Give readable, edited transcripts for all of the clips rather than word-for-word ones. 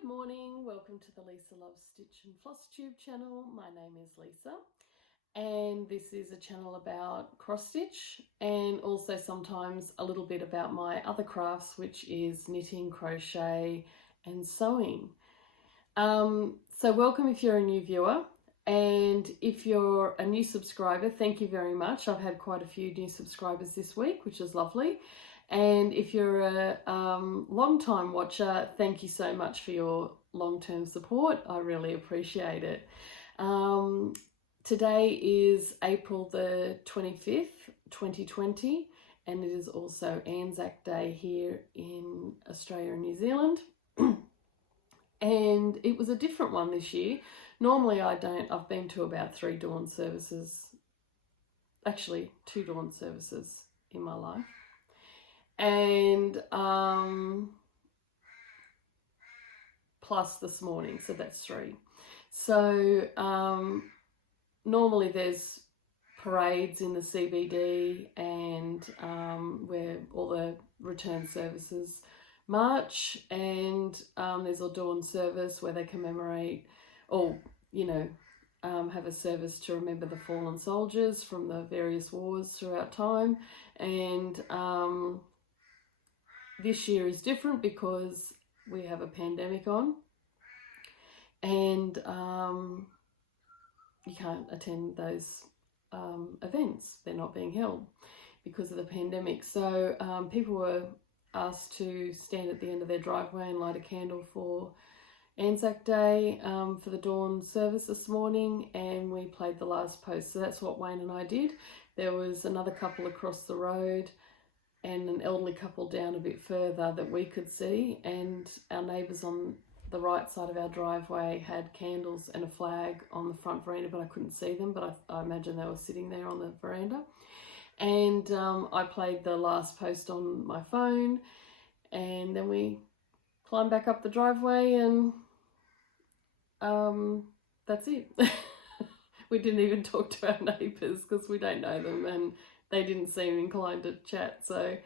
Good morning, welcome to the Lisa Loves Stitch and Flosstube channel. My name is Lisa and this is a channel about cross stitch and also sometimes a little bit about my other crafts, which is knitting, crochet and sewing. So welcome if you're a new viewer, and if you're a new subscriber, thank you very much. I've had quite a few new subscribers this week, which is lovely. And if you're a long-time watcher, thank you so much for your long-term support. I really appreciate it. Today is April the 25th, 2020, and it is also Anzac Day here in Australia and New Zealand. And it was a different one this year. Normally I've been to about 3 dawn services, actually 2 dawn services in my life. And plus this morning, so that's 3. So normally there's parades in the CBD and where all the return services march, and there's a dawn service where they commemorate or have a service to remember the fallen soldiers from the various wars throughout time. And this year is different because we have a pandemic on, and you can't attend those events. They're not being held because of the pandemic. So people were asked to stand at the end of their driveway and light a candle for Anzac Day for the dawn service this morning, and we played the last post. So that's what Wayne and I did. There was another couple across the road and an elderly couple down a bit further that we could see, and our neighbours on the right side of our driveway had candles and a flag on the front veranda, but I couldn't see them, but I imagine they were sitting there on the veranda. And I played the last post on my phone, and then we climbed back up the driveway, and that's it. We didn't even talk to our neighbours because we don't know them, and they didn't seem inclined to chat. So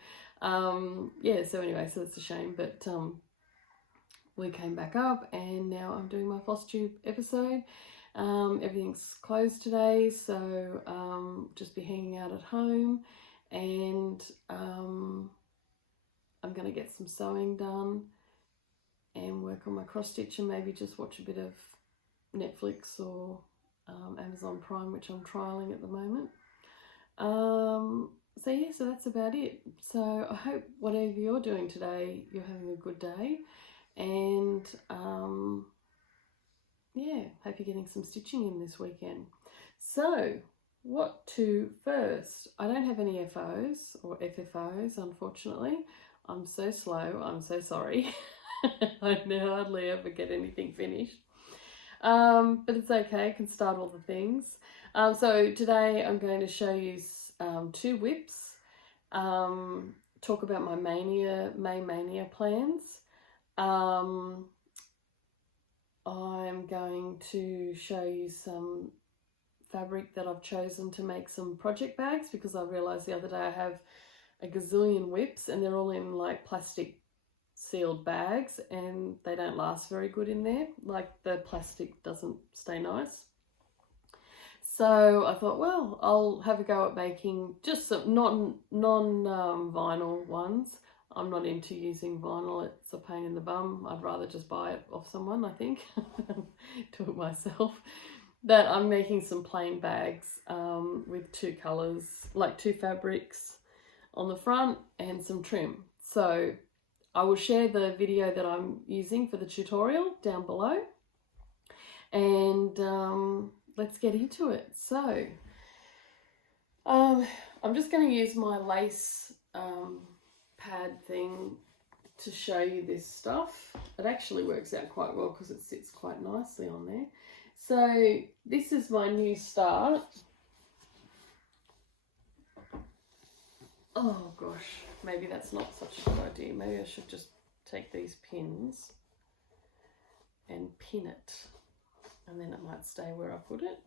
yeah, so anyway, so it's a shame, but we came back up, and now I'm doing my Flosstube episode. Everything's closed today, so just be hanging out at home, and I'm going to get some sewing done and work on my cross stitch, and maybe just watch a bit of Netflix or Amazon Prime, which I'm trialing at the moment. So yeah, so that's about it. So I hope whatever you're doing today, you're having a good day, and yeah, hope you're getting some stitching in this weekend. So what to first? I don't have any FOs or FFOs, unfortunately. I'm so slow, I'm so sorry. I hardly ever get anything finished. But it's okay, I can start all the things. So today I'm going to show you 2 whips, talk about my Maynia plans. I'm going to show you some fabric that I've chosen to make some project bags, because I realised the other day I have a gazillion whips and they're all in like plastic sealed bags, and they don't last very good in there. Like the plastic doesn't stay nice. So I thought, well, I'll have a go at making just some non-vinyl ones. I'm not into using vinyl, it's a pain in the bum. I'd rather just buy it off someone, I think, do it myself. But I'm making some plain bags with 2 colours, like 2 fabrics on the front and some trim. So I will share the video that I'm using for the tutorial down below, and let's get into it. So I'm just going to use my lace pad thing to show you this stuff. It actually works out quite well because it sits quite nicely on there. So this is my new start. Oh gosh, maybe that's not such a good idea. Maybe I should just take these pins and pin it, and then it might stay where I put it.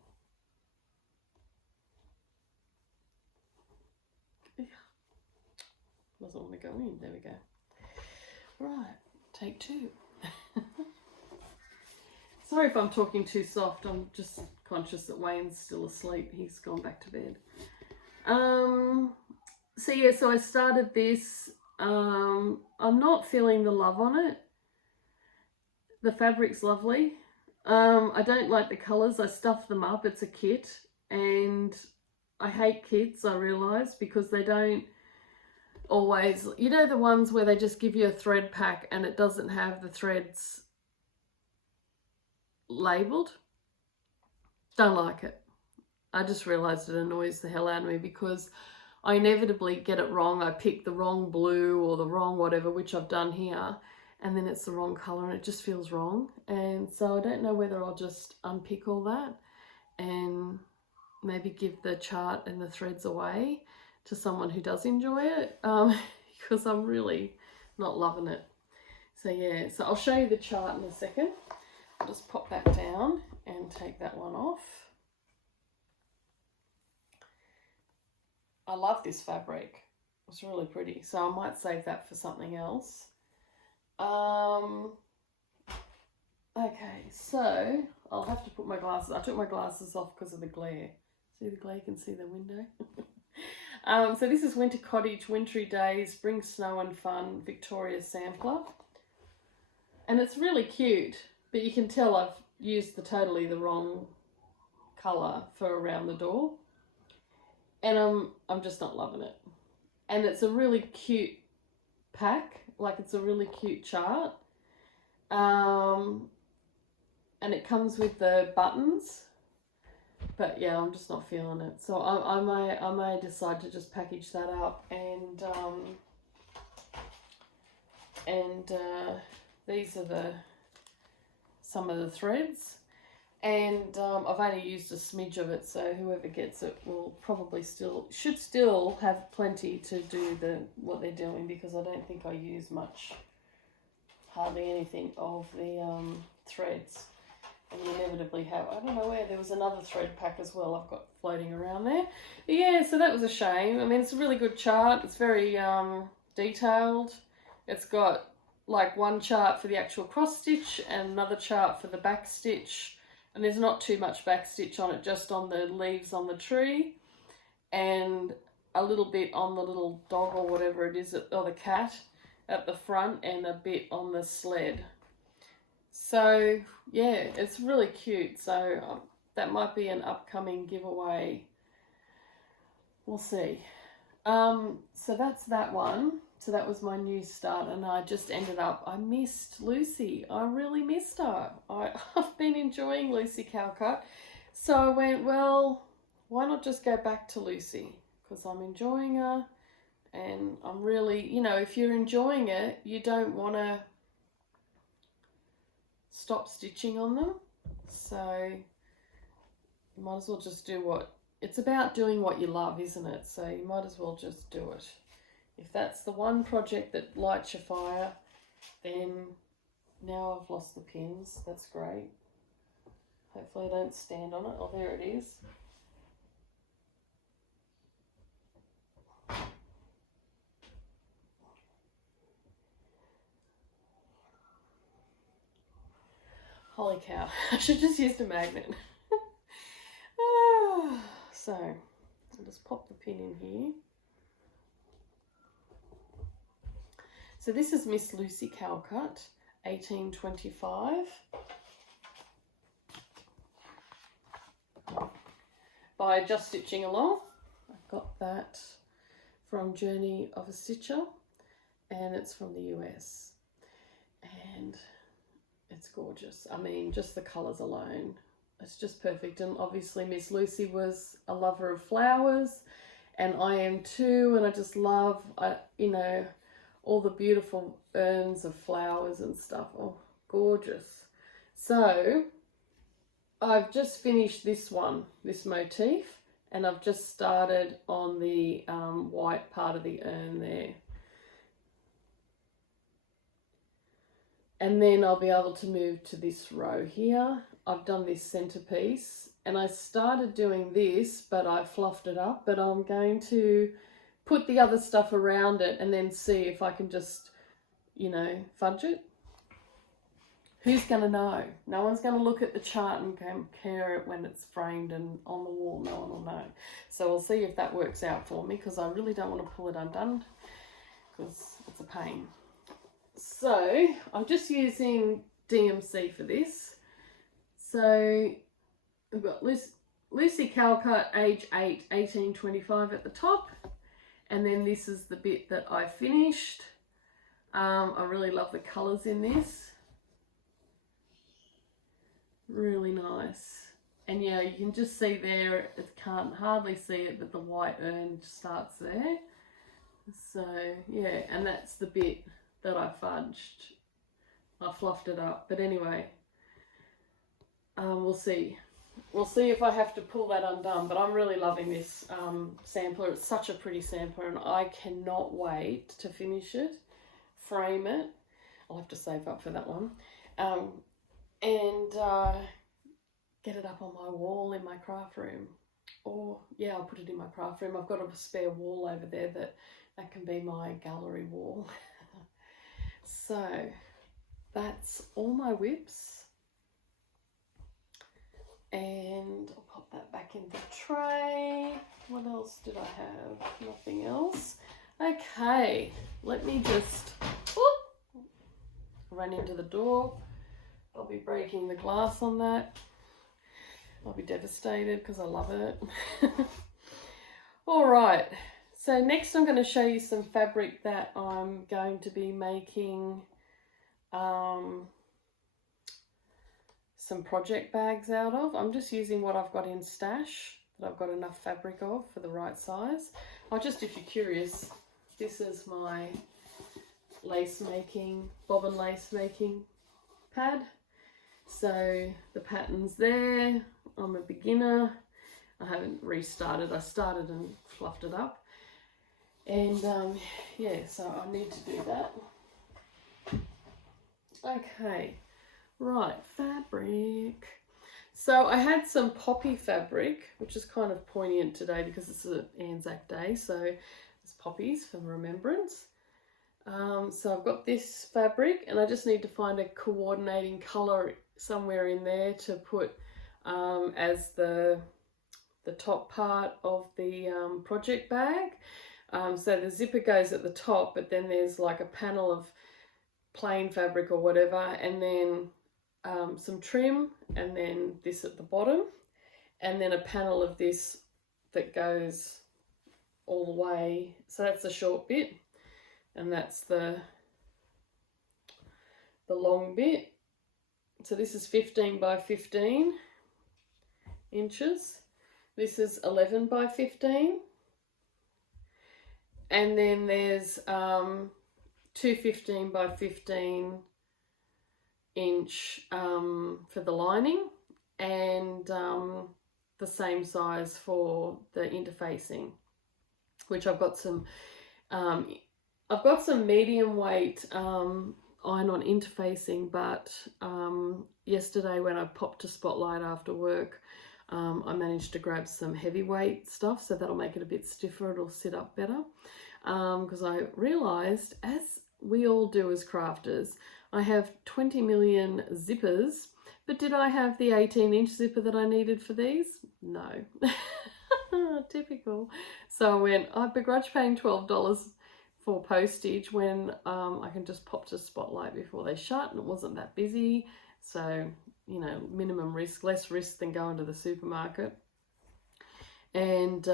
Doesn't want to go in. There we go. Right, take 2. Sorry if I'm talking too soft. I'm just conscious that Wayne's still asleep. He's gone back to bed. So yeah, so I started this. I'm not feeling the love on it. The fabric's lovely. I don't like the colours. I stuffed them up. It's a kit, and I hate kits, I realise, because they don't always, you know, the ones where they just give you a thread pack and it doesn't have the threads labelled. Don't like it. I just realised it annoys the hell out of me because I inevitably get it wrong. I pick the wrong blue or the wrong whatever, which I've done here, and then it's the wrong colour and it just feels wrong. And so I don't know whether I'll just unpick all that and maybe give the chart and the threads away to someone who does enjoy it, because I'm really not loving it. So yeah, so I'll show you the chart in a second. I'll just pop that down and take that one off. I love this fabric. It's really pretty. So I might save that for something else. Okay, so I'll have to put my glasses. I took my glasses off because of the glare. See the glare? You can see the window. So this is Winter Cottage, Wintry Days, Spring Snow and Fun, Victoria Sampler. And it's really cute, but you can tell I've used totally the wrong colour for around the door. And I'm just not loving it. And it's a really cute pack, like it's a really cute chart. And it comes with the buttons. But yeah, I'm just not feeling it. So I may decide to just package that up and these are some of the threads. And I've only used a smidge of it, so whoever gets it will probably should still have plenty to do what they're doing, because I don't think I use hardly anything of the threads. And you inevitably have, I don't know where, there was another thread pack as well I've got floating around there. But yeah, so that was a shame. I mean, it's a really good chart. It's very detailed. It's got like one chart for the actual cross stitch and another chart for the back stitch. And there's not too much back stitch on it, just on the leaves on the tree and a little bit on the little dog or whatever it is, or the cat at the front, and a bit on the sled. So yeah, it's really cute. So that might be an upcoming giveaway. We'll see. So that's that one. So that was my new start, and I just ended up, I missed Lucy. I really missed her. I've been enjoying Lucy Calcutt. So I went, well, why not just go back to Lucy? Because I'm enjoying her, and I'm really, you know, if you're enjoying it, you don't want to stop stitching on them. So you might as well just do it's about doing what you love, isn't it? So you might as well just do it. If that's the one project that lights your fire, then now I've lost the pins. That's great. Hopefully I don't stand on it. Oh, there it is. Holy cow, I should just used a magnet. So I'll just pop the pin in here. So this is Miss Lucy Calcutt, 1825. By Just Stitching Along. I've got that from Journey of a Stitcher, and it's from the US. And it's gorgeous. I mean, just the colours alone, it's just perfect. And obviously Miss Lucy was a lover of flowers, and I am too, and I just love, you know, all the beautiful urns of flowers and stuff. Oh, gorgeous. So I've just finished this motif, and I've just started on the white part of the urn there. And then I'll be able to move to this row here. I've done this centerpiece, and I started doing this, but I fluffed it up. But I'm going to put the other stuff around it and then see if I can just, you know, fudge it. Who's going to know? No one's going to look at the chart and compare it when it's framed and on the wall. No one will know. So we'll see if that works out for me, because I really don't want to pull it undone because it's a pain. So I'm just using DMC for this. So we've got Lucy Calcutt, age 8, 1825 at the top. And then this is the bit that I finished. I really love the colours in this. Really nice. And yeah, you can just see there, it can't hardly see it, but the white urn starts there. So yeah, and that's the bit that I fudged. I fluffed it up, but anyway, we'll see. We'll see if I have to pull that undone, but I'm really loving this sampler. It's such a pretty sampler, and I cannot wait to finish it, frame it. I'll have to save up for that one. And get it up on my wall in my craft room. Or yeah, I'll put it in my craft room. I've got a spare wall over there that can be my gallery wall. So that's all my whips. And I'll pop that back in the tray. What else did I have? Nothing else. Okay, let me just run into the door. I'll be breaking the glass on that. I'll be devastated because I love it. All right, so next I'm going to show you some fabric that I'm going to be making some project bags out of. I'm just using what I've got in stash that I've got enough fabric of for the right size. I'll just, if you're curious, this is my lace making, bobbin lace making pad. So the pattern's there. I'm a beginner. I haven't restarted. I started and fluffed it up. And yeah, so I need to do that. Okay, right, fabric. So I had some poppy fabric, which is kind of poignant today because it's an Anzac Day. So there's poppies for remembrance. So I've got this fabric, and I just need to find a coordinating colour somewhere in there to put as the top part of the project bag. So the zipper goes at the top, but then there's like a panel of plain fabric or whatever, and then some trim, and then this at the bottom, and then a panel of this that goes all the way. So that's the short bit, and that's the long bit. So this is 15 by 15 inches. This is 11 by 15. And then there's two 15 by 15 inch for the lining, and the same size for the interfacing, which I've got some medium weight iron-on interfacing, but yesterday when I popped to Spotlight after work, I managed to grab some heavyweight stuff, so that'll make it a bit stiffer. It'll sit up better, because I realised, as we all do as crafters, I have 20 million zippers, but did I have the 18-inch zipper that I needed for these? No. Typical. So I went, I begrudge paying $12 for postage when I can just pop to Spotlight before they shut, and it wasn't that busy. So, you know, minimum risk, less risk than going to the supermarket. And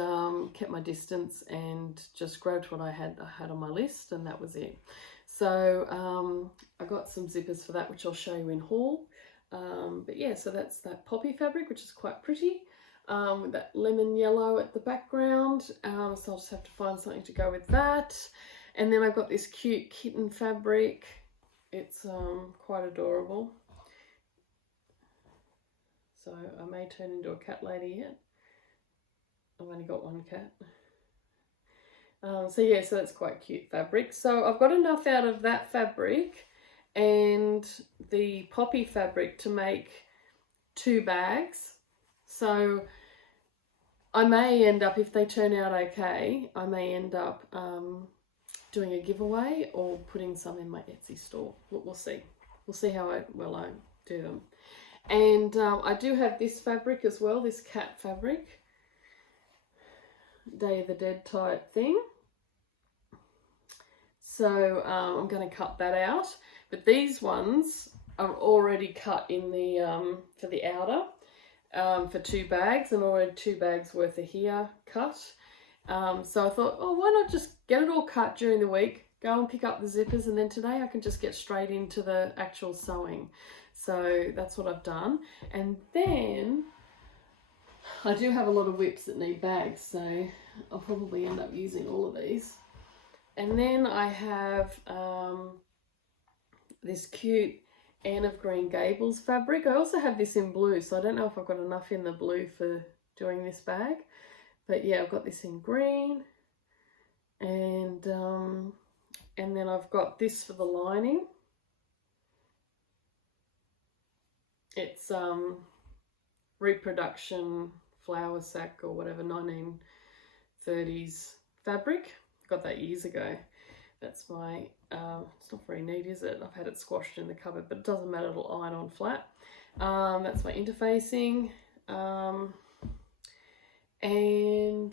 kept my distance and just grabbed what I had on my list, and that was it. So I got some zippers for that, which I'll show you in haul. But yeah, so that's that poppy fabric, which is quite pretty, with that lemon yellow at the background. So I'll just have to find something to go with that. And then I've got this cute kitten fabric. It's quite adorable. So I may turn into a cat lady yet. I've only got one cat. So yeah, so that's quite cute fabric. So I've got enough out of that fabric and the poppy fabric to make 2 bags. So I may end up, if they turn out okay, I may end up doing a giveaway or putting some in my Etsy store. We'll see. we'll see how well I do them. And I do have this fabric as well, this cat fabric, Day of the Dead type thing. So I'm going to cut that out. But these ones are already cut in the for the outer for 2 bags, and already 2 bags worth of here cut. So I thought, oh, why not just get it all cut during the week, go and pick up the zippers, and then today I can just get straight into the actual sewing. So that's what I've done. And then I do have a lot of whips that need bags, so I'll probably end up using all of these. And then I have this cute Anne of Green Gables fabric. I also have this in blue, so I don't know if I've got enough in the blue for doing this bag. But yeah, I've got this in green, and then I've got this for the lining. It's reproduction flower sack or whatever, 1930s fabric. Got that years ago. That's my, it's not very neat, is it? I've had it squashed in the cupboard, but it doesn't matter, it'll iron on flat. That's my interfacing. And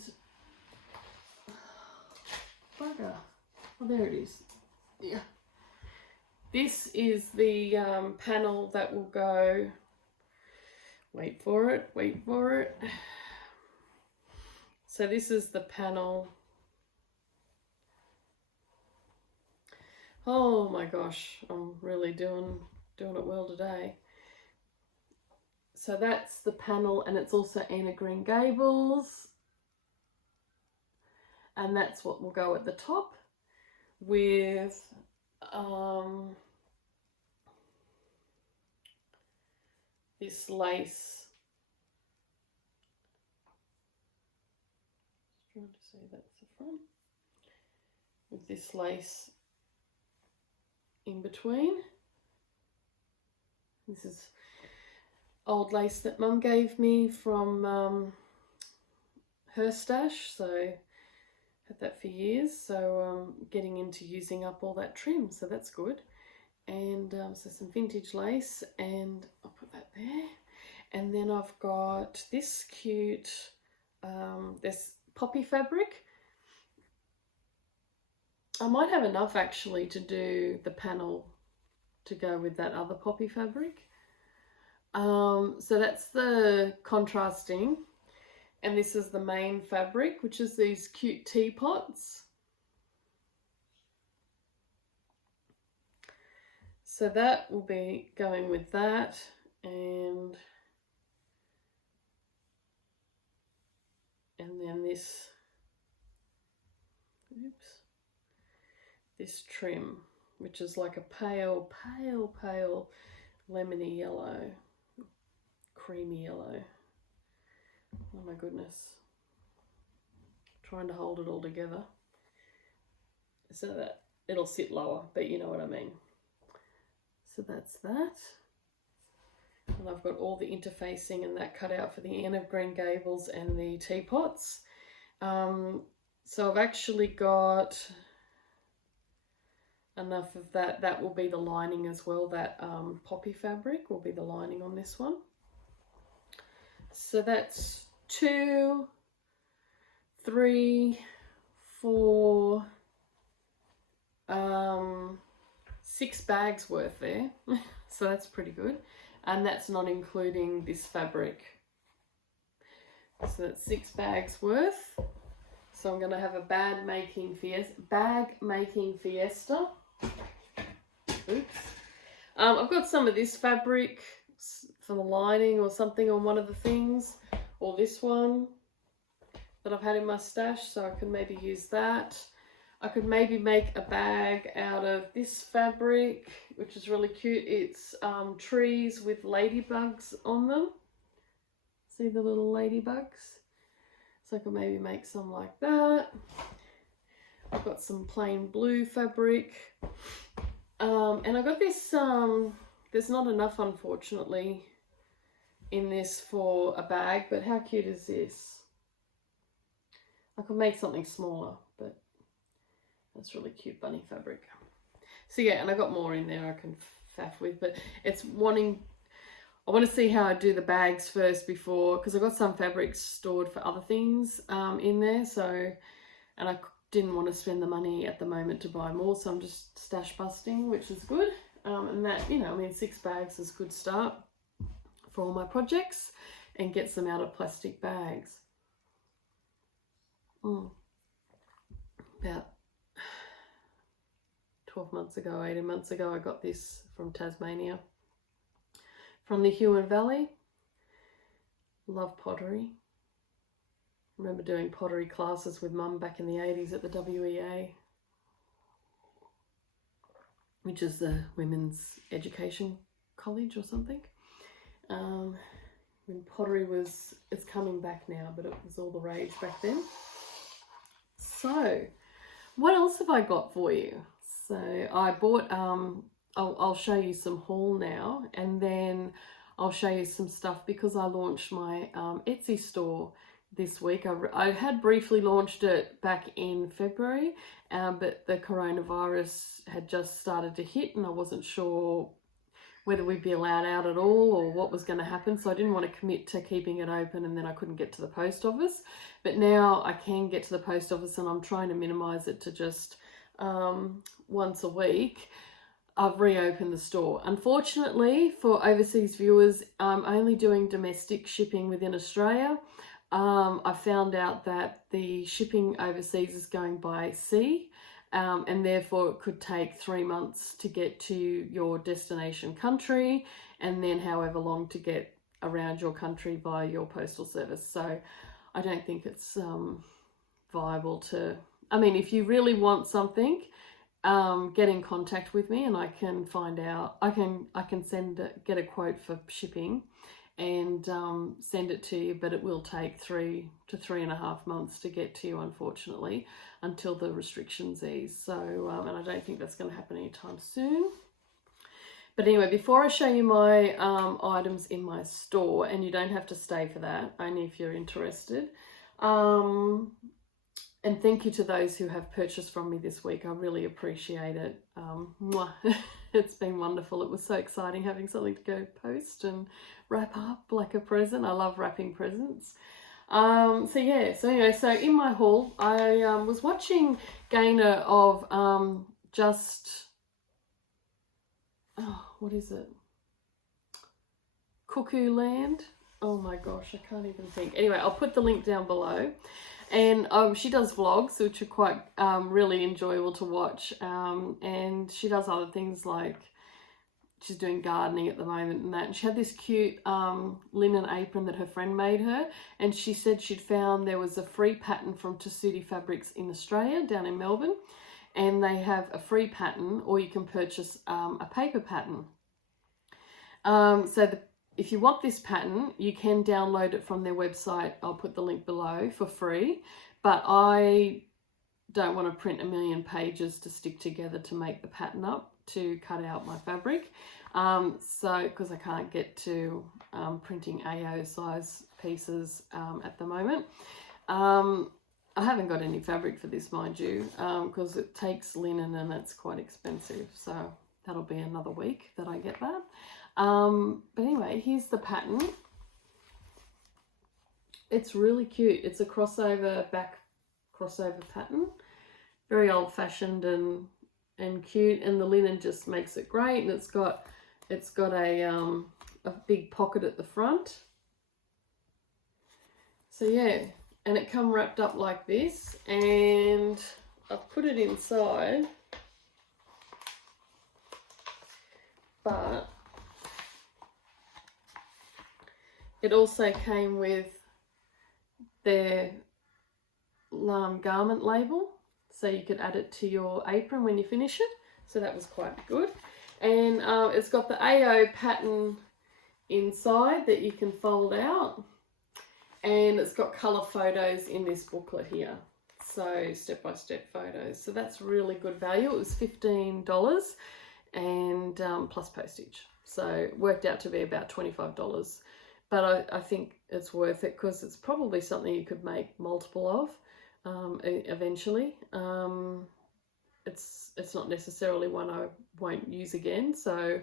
bugger. Oh, there it is. Yeah. This is the panel that will go, wait for it. So this is the panel. Oh my gosh, I'm really doing it well today. So that's the panel, and it's also Anne of Green Gables. And that's what will go at the top with this lace. Just trying to say that's the front. With this lace in between. This is old lace that Mum gave me from her stash, so had that for years. So getting into using up all that trim, so that's good. And so some vintage lace, and I'll put that there. And then I've got this cute this poppy fabric. I might have enough actually to do the panel to go with that other poppy fabric. So that's the contrasting, and this is the main fabric, which is these cute teapots. So that will be going with that, and then this, this trim, which is like a pale lemony yellow, creamy yellow. Oh my goodness. Trying to hold it all together so that it'll sit lower, but you know what I mean. So that's that. And I've got all the interfacing and that cut out for the Anne of Green Gables and the teapots. So I've actually got enough of that. That will be the lining as well. That poppy fabric will be the lining on this one. So that's 2, 3, 4, 6 bags worth there. So that's pretty good. And that's not including this fabric. So that's 6 bags worth. So I'm going to have a bag making fiesta. Oops. I've got some of this fabric for the lining or something on one of the things, or this one that I've had in my stash, so I can maybe use that. I could maybe make a bag out of this fabric, which is really cute. It's trees with ladybugs on them. See the little ladybugs? So I could maybe make some like that. I've got some plain blue fabric. And I got this, there's not enough unfortunately in this for a bag, but how cute is this? I could make something smaller, but that's really cute bunny fabric. So yeah, and I got more in there I can faff with, but it's wanting, I want to see how I do the bags first before, because I've got some fabrics stored for other things in there, so, and I didn't want to spend the money at the moment to buy more, so I'm just stash busting, which is good. And that, you know, I mean, 6 bags is a good start for all my projects, and gets them out of plastic bags. About 12 months ago, 18 months ago, I got this from Tasmania, from the Huon Valley. Love pottery. Remember doing pottery classes with Mum back in the 80s at the WEA, which is the Women's Education College or something. When pottery was, it's coming back now, but it was all the rage back then. So, what else have I got for you? So I bought, I'll show you some haul now, and then I'll show you some stuff because I launched my Etsy store this week. I had briefly launched it back in February, but the coronavirus had just started to hit, and I wasn't sure whether we'd be allowed out at all or what was going to happen, so I didn't want to commit to keeping it open, and then I couldn't get to the post office. But now I can get to the post office, and I'm trying to minimize it to just once a week. I've reopened the store. Unfortunately for overseas viewers, I'm only doing domestic shipping within Australia. I found out that the shipping overseas is going by sea, and therefore it could take 3 months to get to your destination country, and then however long to get around your country via your postal service. So I don't think it's viable to, I mean, if you really want something, get in contact with me and I can find out, I can get a quote for shipping and send it to you, but it will take 3 to 3.5 months to get to you, unfortunately, until the restrictions ease. So, and I don't think that's going to happen anytime soon. But anyway, before I show you my items in my store, and you don't have to stay for that, only if you're interested. And thank you to those who have purchased from me this week. I really appreciate it. It's been wonderful. It was so exciting having something to go post and wrap up like a present. I love wrapping presents. So anyway, so in my haul, I was watching Gainer of what is it? Cuckoo Land. Oh my gosh, I can't even think. Anyway, I'll put the link down below. And she does vlogs, which are quite really enjoyable to watch. And she does other things like she's doing gardening at the moment and that. And she had this cute linen apron that her friend made her. And she said she'd found there was a free pattern from Tessuti Fabrics in Australia, down in Melbourne. And they have a free pattern, or you can purchase a paper pattern. If you want this pattern, you can download it from their website. I'll put the link below for free, but I don't want to print 1 million pages to stick together to make the pattern up to cut out my fabric. Because I can't get to printing AO size pieces at the moment. I haven't got any fabric for this, mind you, because it takes linen and it's quite expensive. So that'll be another week that I get that. But anyway, here's the pattern. It's really cute. It's a back crossover pattern. Very old fashioned and cute, and the linen just makes it great. And it's got a big pocket at the front. So yeah, and it come wrapped up like this, and I've put it inside, but it also came with their garment label, so you could add it to your apron when you finish it. So that was quite good. And it's got the AO pattern inside that you can fold out. And it's got colour photos in this booklet here. So step-by-step photos. So that's really good value. It was $15 and plus postage. So it worked out to be about $25. But I think it's worth it because it's probably something you could make multiple of eventually. It's not necessarily one I won't use again. So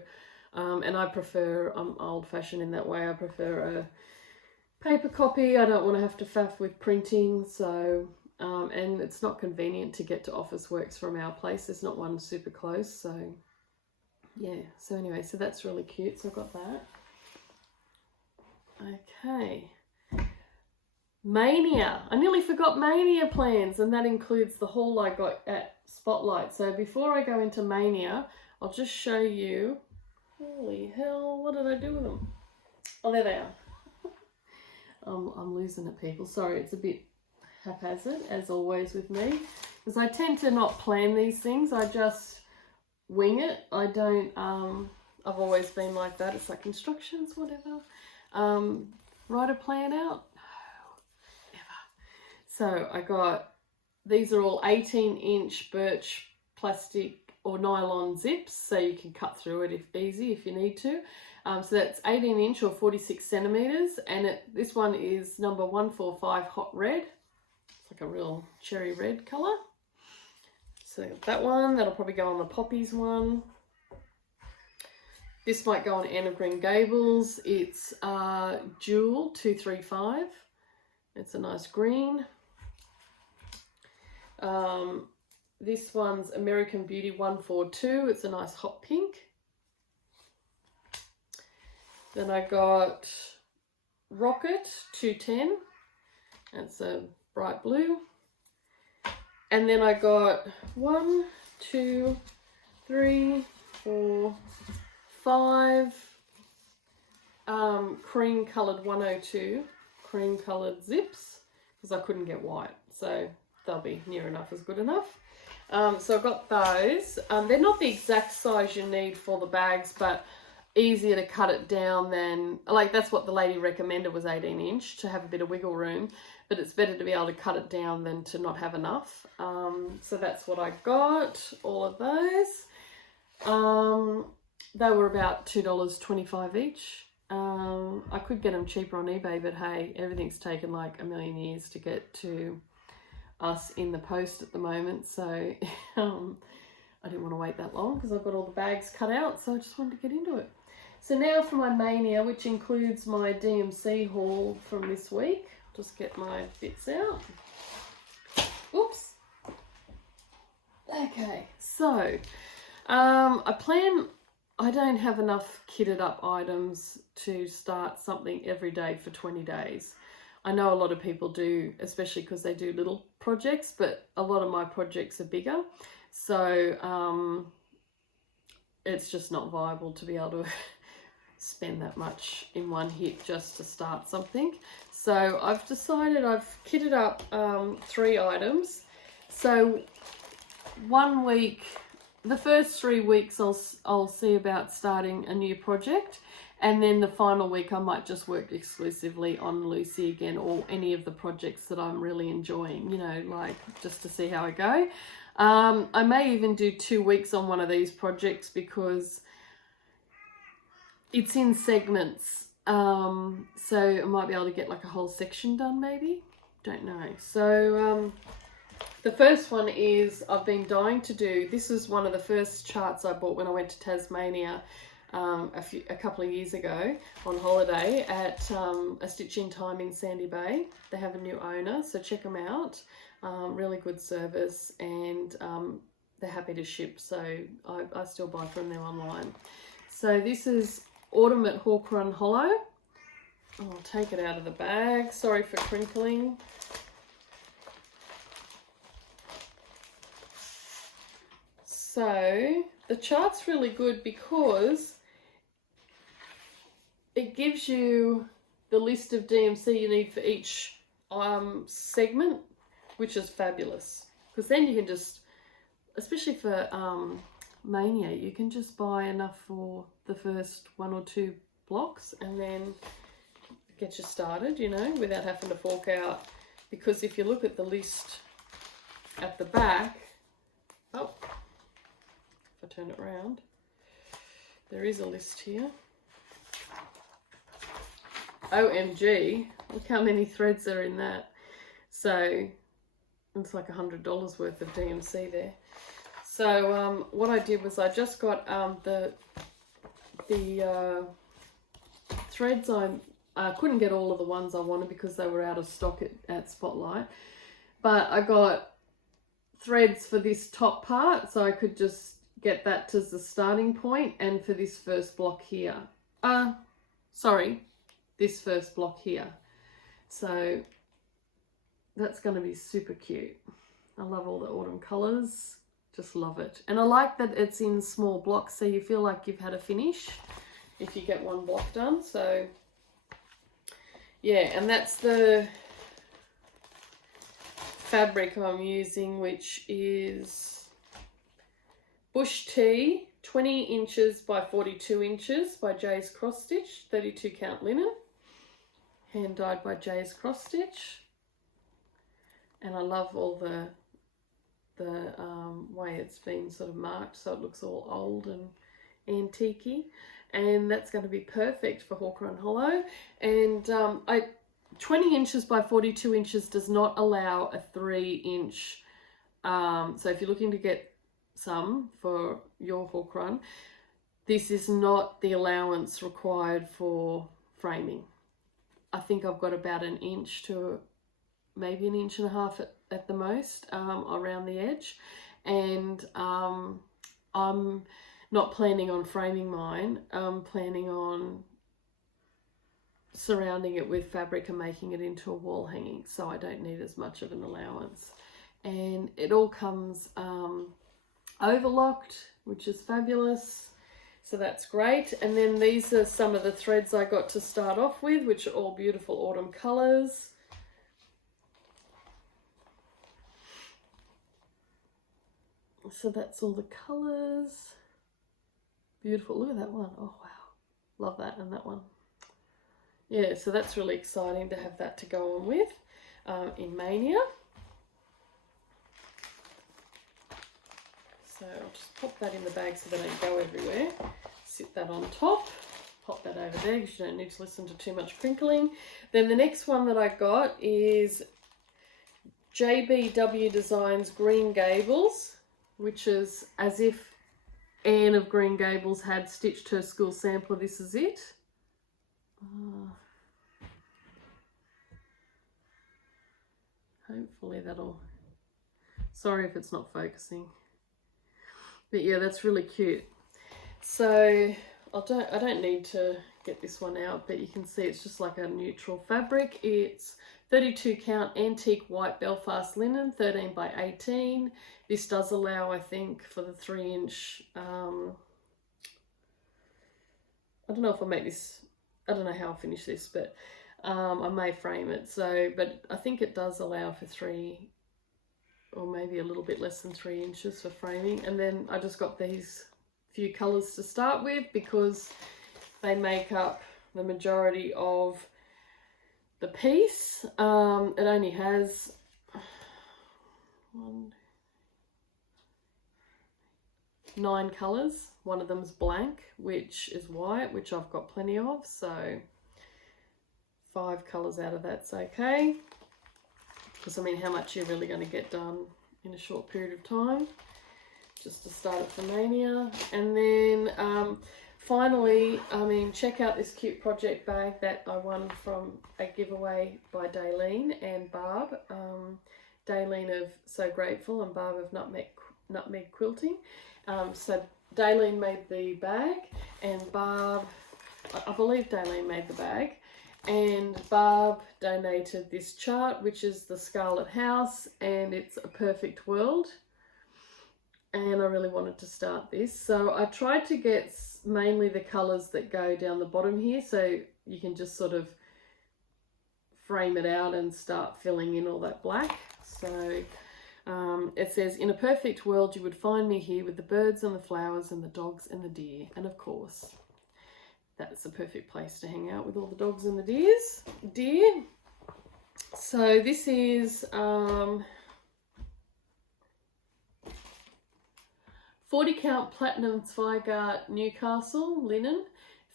And I prefer, I'm old-fashioned in that way, I prefer a paper copy. I don't want to have to faff with printing, so and it's not convenient to get to Officeworks from our place. There's not one super close, so yeah. So anyway, so that's really cute, so I've got that. Okay, Maynia. I nearly forgot Maynia plans, and that includes the haul I got at Spotlight. So before I go into Maynia, I'll just show you. Holy hell, what did I do with them? Oh, there they are. I'm losing it, people. Sorry, it's a bit haphazard, as always with me, because I tend to not plan these things. I just wing it. I don't, I've always been like that. It's like instructions, whatever. Write a plan out? No, never. So I got, these are all 18-inch birch plastic or nylon zips, so you can cut through it easy if you need to. So that's 18-inch or 46 centimeters, and this one is number 145 hot red. It's like a real cherry red color. So that one, that'll probably go on the poppies one. This might go on Anne of Green Gables. It's Jewel 235. It's a nice green. This one's American Beauty 142. It's a nice hot pink. Then I got Rocket 210. That's a bright blue. And then I got 1, 2, 3, 4, 5 cream coloured 102 cream coloured zips, because I couldn't get white, so they'll be near enough as good enough. So I've got those. They're not the exact size you need for the bags, but easier to cut it down than, like, that's what the lady recommended, was 18-inch to have a bit of wiggle room, but it's better to be able to cut it down than to not have enough. So that's what I got, all of those. They were about $2.25 each. I could get them cheaper on eBay, but hey, everything's taken like a million years to get to us in the post at the moment, so I didn't want to wait that long because I've got all the bags cut out, so I just wanted to get into it. So now for my Maynia, which includes my DMC haul from this week. Just get my bits out. Oops. Okay, so I don't have enough kitted up items to start something every day for 20 days. I know a lot of people do, especially because they do little projects, but a lot of my projects are bigger. So it's just not viable to be able to spend that much in one hit just to start something. So I've decided I've kitted up 3 items. So 1 week, the first 3 weeks I'll see about starting a new project, and then the final week I might just work exclusively on Lucy again, or any of the projects that I'm really enjoying, you know, like just to see how I go. I may even do 2 weeks on one of these projects because it's in segments. So I might be able to get like a whole section done maybe, don't know. So the first one is, I've been dying to do, this is one of the first charts I bought when I went to Tasmania a couple of years ago on holiday at A Stitch in Time in Sandy Bay. They have a new owner, so check them out. Really good service, and they're happy to ship, so I still buy from them online. So this is Autumn at Hawk Run Hollow. I'll take it out of the bag, sorry for crinkling. So the chart's really good because it gives you the list of DMC you need for each segment, which is fabulous. Because then you can just, especially for Maynia, you can just buy enough for the first 1 or 2 blocks and then get you started, you know, without having to fork out. Because if you look at the list at the back, oh, if I turn it around, there is a list here. OMG, look how many threads are in that. So it's like $100 worth of DMC there. So what I did was I just got the the threads, I couldn't get all of the ones I wanted because they were out of stock at Spotlight. But I got threads for this top part, so I could just get that as the starting point, and for this first block here. This first block here. So that's going to be super cute. I love all the autumn colours. Just love it. And I like that it's in small blocks, so you feel like you've had a finish if you get one block done. So yeah, and that's the fabric I'm using, which is Bush Tea, 20 inches by 42 inches by Jay's Cross Stitch, 32 count linen, hand dyed by Jay's Cross Stitch. And I love all the way it's been sort of marked, so it looks all old and antique-y. And that's going to be perfect for Hawker and Hollow. And 20 inches by 42 inches does not allow a 3-inch. So if you're looking to get some for your hook run, this is not the allowance required for framing. I think I've got about an inch to maybe an inch and a half at the most around the edge, and I'm not planning on framing mine. I'm planning on surrounding it with fabric and making it into a wall hanging, so I don't need as much of an allowance. And it all comes overlocked, which is fabulous, so that's great. And then these are some of the threads I got to start off with, which are all beautiful autumn colours. So that's all the colours. Beautiful. Look at that one. Oh wow, love that. And that one. Yeah, so that's really exciting to have that to go on with in Maynia. So I'll just pop that in the bag so they don't go everywhere. Sit that on top. Pop that over there because you don't need to listen to too much crinkling. Then the next one that I got is JBW Designs Green Gables, which is as if Anne of Green Gables had stitched her school sampler. This is it. Hopefully that'll... Sorry if it's not focusing. But yeah, that's really cute. So I don't need to get this one out, but you can see it's just like a neutral fabric. It's 32 count antique white Belfast linen, 13 by 18. This does allow, I think, for the 3-inch, I don't know if I'll make this, I don't know how I'll finish this, but I may frame it. So, but I think it does allow for 3 or maybe a little bit less than 3 inches for framing. And then I just got these few colours to start with because they make up the majority of the piece. It only has 9 colours. One of them's blank, which is white, which I've got plenty of, so 5 colours out of that's okay. Because I mean, how much you're really going to get done in a short period of time, just to start it for Maynia. And then finally, I mean, check out this cute project bag that I won from a giveaway by Daleen and Barb. Daleen of So Grateful and Barb of Nutmeg Quilting. So Daleen made the bag and Barb, I believe Daleen made the bag, and Barb donated this chart, which is the Scarlet House, and it's a perfect world. And I really wanted to start this, so I tried to get mainly the colours that go down the bottom here, so you can just sort of frame it out and start filling in all that black. So it says, in a perfect world you would find me here with the birds and the flowers and the dogs and the deer. And of course that's the perfect place to hang out with all the dogs and the deer. So this is 40 count platinum Zweigart Newcastle linen,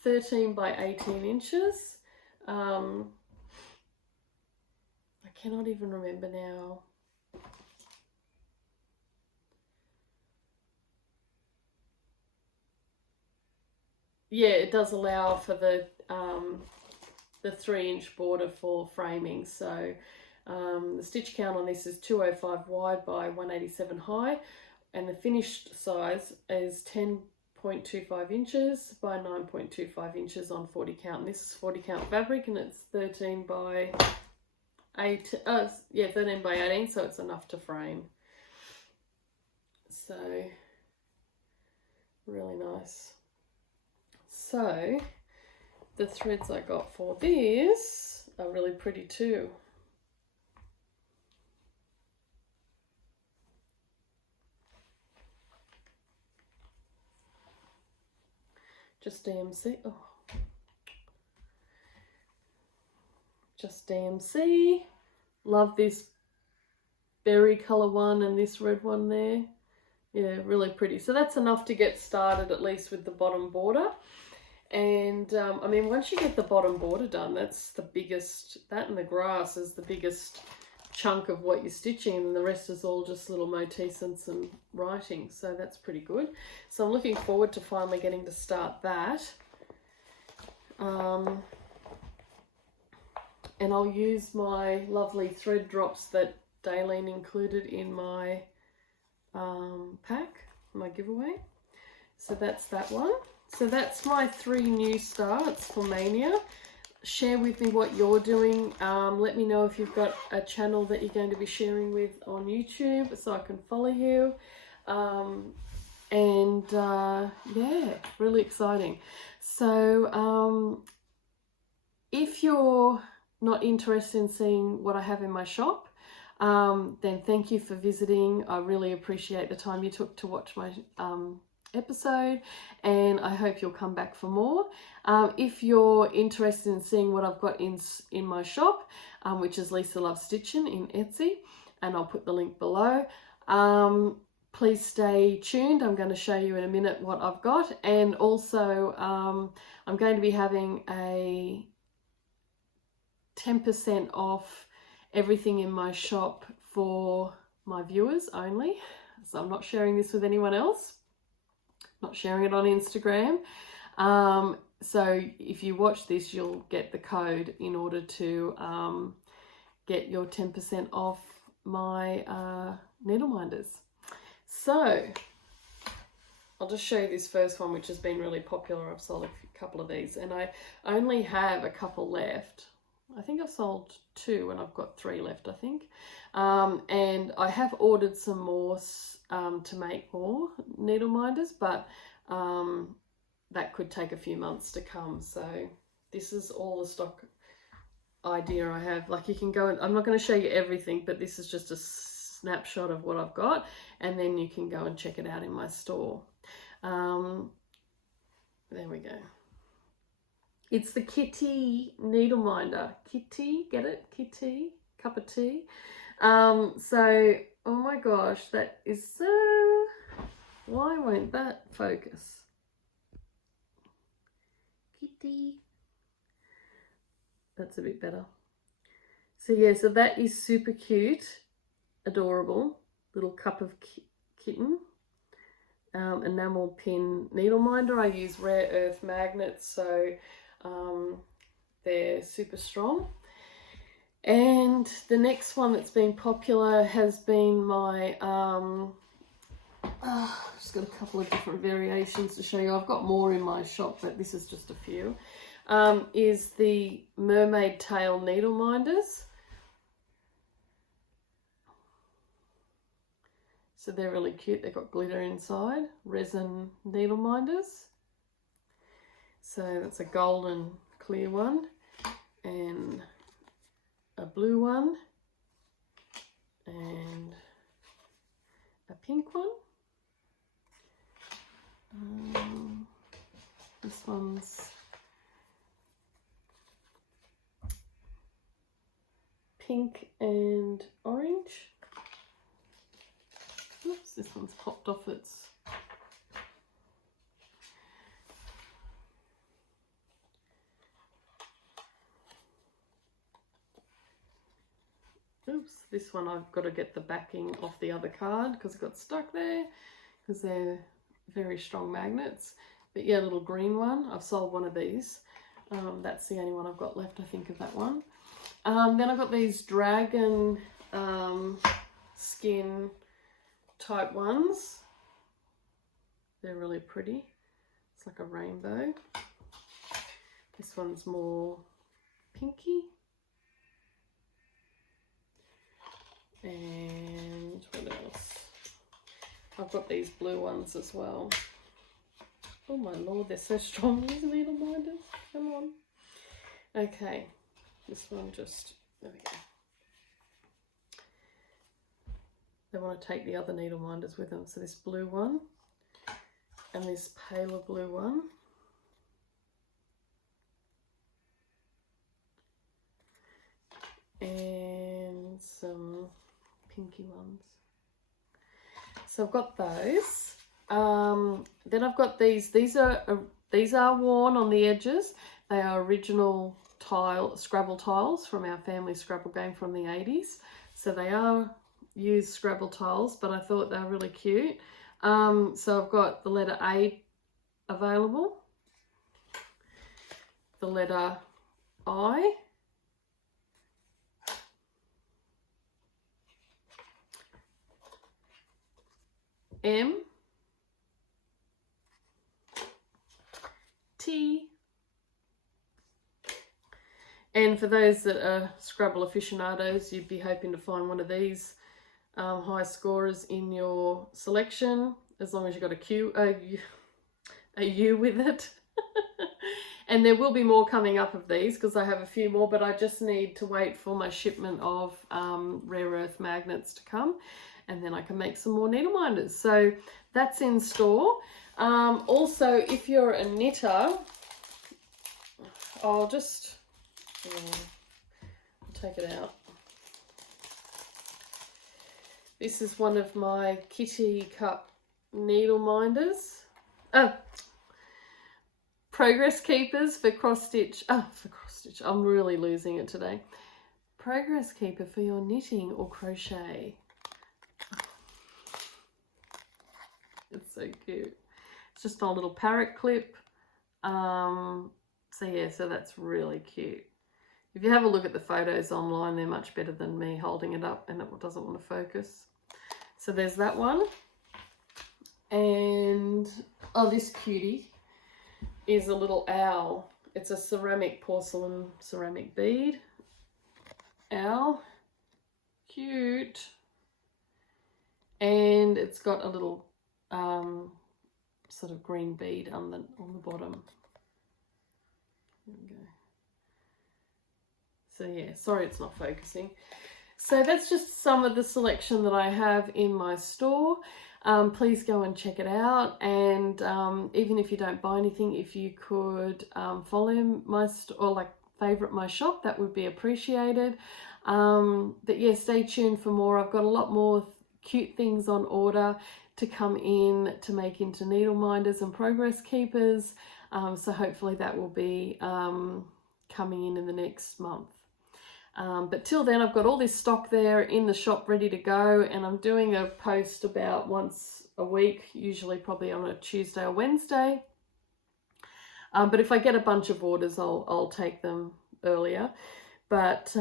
13 by 18 inches. I cannot even remember now. yeah, it does allow for the 3-inch border for framing. So the stitch count on this is 205 wide by 187 high, and the finished size is 10.25 inches by 9.25 inches on 40 count. And this is 40 count fabric, and it's 13 by 13 by 18, so it's enough to frame. So really nice. So the threads I got for this are really pretty too. Just DMC. Oh. Just DMC. Love this berry colour one and this red one there. Yeah, really pretty. So that's enough to get started, at least with the bottom border. And I mean, once you get the bottom border done, that's the biggest, that and the grass is the biggest chunk of what you're stitching, and the rest is all just little motifs and some writing. So that's pretty good. So I'm looking forward to finally getting to start that. And I'll use my lovely thread drops that Daleen included in my pack, my giveaway. So that's that one. So that's my 3 new starts for Maynia. Share with me what you're doing. Let me know if you've got a channel that you're going to be sharing with on YouTube so I can follow you. Yeah, really exciting. So if you're not interested in seeing what I have in my shop, then thank you for visiting. I really appreciate the time you took to watch my episode, and I hope you'll come back for more. If you're interested in seeing what I've got in my shop, which is Lisa Loves Stitching in Etsy, and I'll put the link below. Please stay tuned. I'm going to show you in a minute what I've got, and also I'm going to be having a 10% off everything in my shop for my viewers only. So I'm not sharing this with anyone else. Not sharing it on Instagram. So if you watch this, you'll get the code in order to get your 10% off my needle minders. So I'll just show you this first one, which has been really popular. I've sold a couple of these, and I only have a couple left. I think I've sold 2 and I've got 3 left, I think. And I have ordered some more to make more needle minders, but that could take a few months to come. So this is all the stock idea I have. Like, you can go and, I'm not going to show you everything, but this is just a snapshot of what I've got, and then you can go and check it out in my store. There we go. It's the Kitty needle minder. Kitty, get it? Kitty, cup of tea. So, oh my gosh, that is so, why won't that focus? Kitty. That's a bit better. So yeah, so that is super cute, adorable, little cup of kitten. Enamel pin needle minder. I use rare earth magnets, so they're super strong. And the next one that's been popular has been my just got a couple of different variations to show you. I've got more in my shop, but this is just a few. Is the mermaid tail needle minders. So they're really cute. They've got glitter inside, resin needle minders. So that's a golden clear one and a blue one and a pink one. This one's pink and orange. Oops, this one's popped off its... Oops, this one I've got to get the backing off the other card because it got stuck there, because they're very strong magnets. But yeah, a little green one. I've sold one of these. That's the only one I've got left, I think, of that one. Then I've got these dragon skin type ones. They're really pretty. It's like a rainbow. This one's more pinky. And what else? I've got these blue ones as well. Oh my lord, they're so strong, these needle minders. Come on. Okay, this one just, there we go. They want to take the other needle minders with them. So this blue one and this paler blue one. And some pinky ones. So I've got those. Then I've got these. These are worn on the edges. They are original Scrabble tiles from our family Scrabble game from the 80s. So they are used Scrabble tiles, but I thought they were really cute. So I've got the letter A available, the letter I, M, T, and for those that are Scrabble aficionados, you'd be hoping to find one of these high scorers in your selection, as long as you've got a U with it. And there will be more coming up of these because I have a few more, but I just need to wait for my shipment of rare earth magnets to come, and then I can make some more needle minders. So that's in store. Also, if you're a knitter, I'll take it out. This is one of my kitty cup needle minders. Oh, Progress Keepers for cross stitch. Oh, for cross stitch. I'm really losing it today. Progress Keeper for your knitting or crochet. It's so cute. It's just a little parrot clip. So yeah, so that's really cute. If you have a look at the photos online, they're much better than me holding it up and it doesn't want to focus. So there's that one. And, oh, this cutie is a little owl. It's a porcelain ceramic bead. Owl. Cute. And it's got a little sort of green bead on the bottom. There we go. So yeah, sorry it's not focusing. So that's just some of the selection that I have in my store. Please go and check it out, and even if you don't buy anything, if you could follow my or favorite my shop, that would be appreciated. But yeah, stay tuned for more. I've got a lot more cute things on order to come in to make into needle minders and progress keepers. So hopefully that will be coming in the next month. But till then, I've got all this stock there in the shop ready to go, and I'm doing a post about once a week, usually probably on a Tuesday or Wednesday. But if I get a bunch of orders, I'll take them earlier. But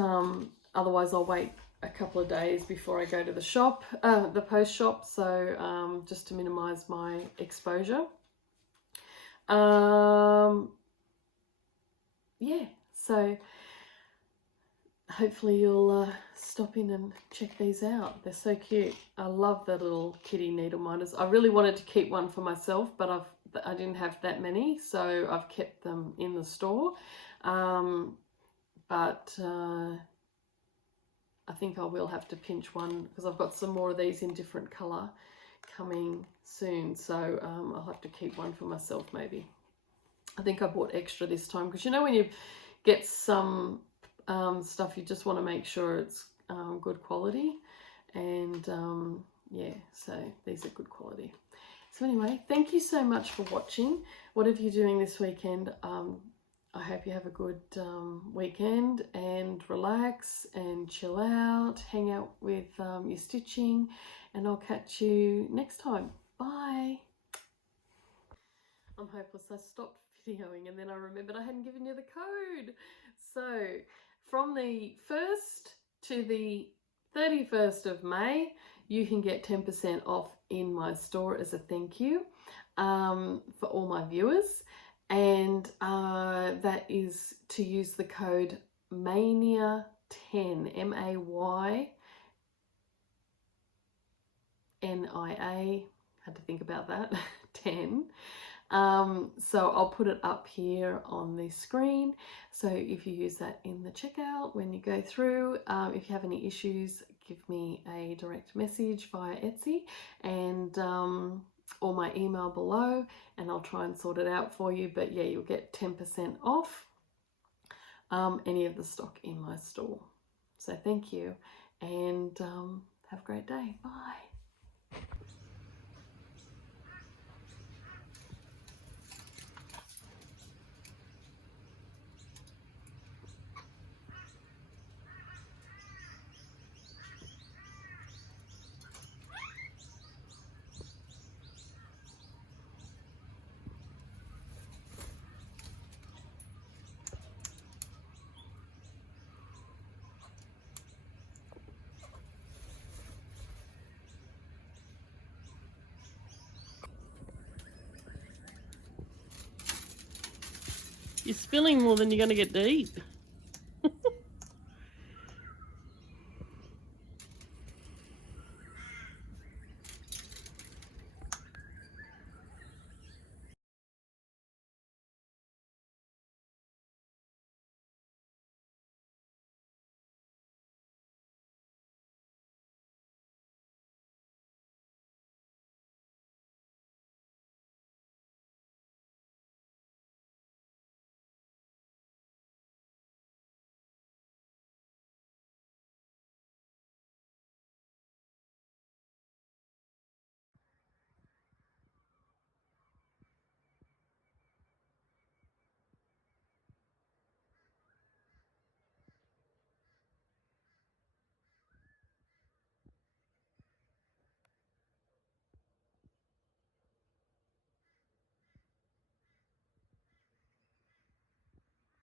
otherwise, I'll wait a couple of days before I go to the shop, the post shop, so just to minimize my exposure. Yeah, so hopefully you'll stop in and check these out. They're so cute. I love the little kitty needle minders. I really wanted to keep one for myself, but I didn't have that many, so I've kept them in the store. But I think I will have to pinch one because I've got some more of these in different colour coming soon, so I'll have to keep one for myself maybe. I think I bought extra this time because you know when you get some stuff, you just want to make sure it's good quality, and yeah, so these are good quality. So anyway, thank you so much for watching. Whatever you're doing this weekend, I hope you have a good weekend and relax and chill out, hang out with your stitching, and I'll catch you next time. Bye. I'm hopeless. I stopped videoing and then I remembered I hadn't given you the code. So from the 1st to the 31st of May, you can get 10% off in my store as a thank you for all my viewers. And that is to use the code Maynia10, MAYNIA, had to think about that, 10. So I'll put it up here on the screen. So if you use that in the checkout when you go through, if you have any issues, give me a direct message via Etsy and or my email below, and I'll try and sort it out for you. But yeah, you'll get 10% off any of the stock in my store. So thank you, and have a great day. Bye. You're spilling more than you're going to get to eat.